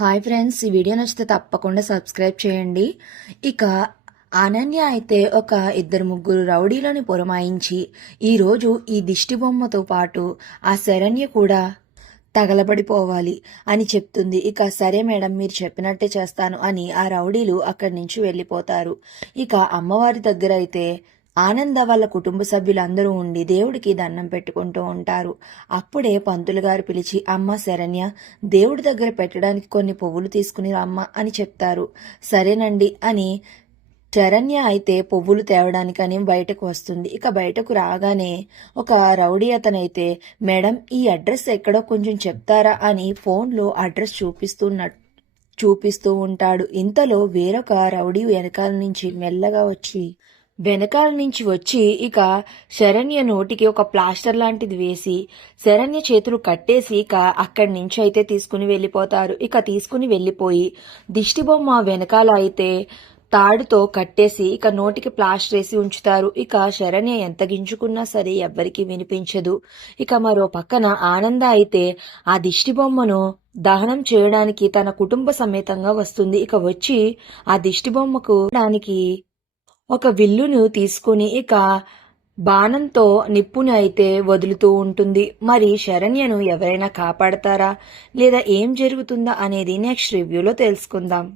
Hi friends ఈ video నచ్చితే తప్పకుండా సబ్స్క్రైబ్ చేయండి. ఇక అనన్య అయితే ఒక ఇద్దరు ముగ్గురు రౌడీలను పురమాయించి ఈరోజు ఈ దిష్టి బొమ్మతో పాటు ఆ శరణ్య కూడా తగలబడిపోవాలి అని చెప్తుంది. ఇక సరే మేడం మీరు చెప్పినట్టే చేస్తాను అని ఆ రౌడీలు అక్కడి నుంచి వెళ్ళిపోతారు. ఇక అమ్మవారి దగ్గర అయితే ఆనంద వాళ్ళ కుటుంబ సభ్యులందరూ ఉండి దేవుడికి దండం పెట్టుకుంటూ ఉంటారు. అప్పుడే పంతులు గారు పిలిచి అమ్మ శరణ్య దేవుడి దగ్గర పెట్టడానికి కొన్ని పువ్వులు తీసుకుని రమ్మ అని చెప్తారు. సరేనండి అని శరణ్య అయితే పువ్వులు తేవడానికని బయటకు వస్తుంది. ఇక బయటకు రాగానే ఒక రౌడీ అతనైతే మేడం ఈ అడ్రస్ ఎక్కడో కొంచెం చెప్తారా అని ఫోన్లో అడ్రస్ చూపిస్తున్నట్టు చూపిస్తూ ఉంటాడు. ఇంతలో వేరొక రౌడీ వెనకాల నుంచి మెల్లగా వచ్చి వెనకాల నుంచి వచ్చి ఇక శరణ్య నోటికి ఒక ప్లాస్టర్ లాంటిది వేసి శరణ్య చేతులు కట్టేసి ఇక అక్కడి నుంచి అయితే తీసుకుని వెళ్ళిపోతారు. ఇక తీసుకుని వెళ్ళిపోయి దిష్టి బొమ్మ వెనకాల అయితే తాడుతో కట్టేసి ఇక నోటికి ప్లాస్టర్ వేసి ఉంచుతారు. ఇక శరణ్య ఎంత గింజుకున్నా సరే ఎవ్వరికి వినిపించదు. ఇక మరో పక్కన ఆనంద అయితే ఆ దిష్టి బొమ్మను దహనం చేయడానికి తన కుటుంబ సమేతంగా వస్తుంది. ఇక వచ్చి ఆ దిష్టి బొమ్మకు దానికి ఒక విల్లును తీసుకుని ఇక బాణంతో నిప్పుని అయితే వదులుతూ ఉంటుంది. మరి శరణ్యను ఎవరైనా కాపాడతారా? లేదా ఏం జరుగుతుందా అనేది నెక్స్ట్ రివ్యూలో తెలుసుకుందాం.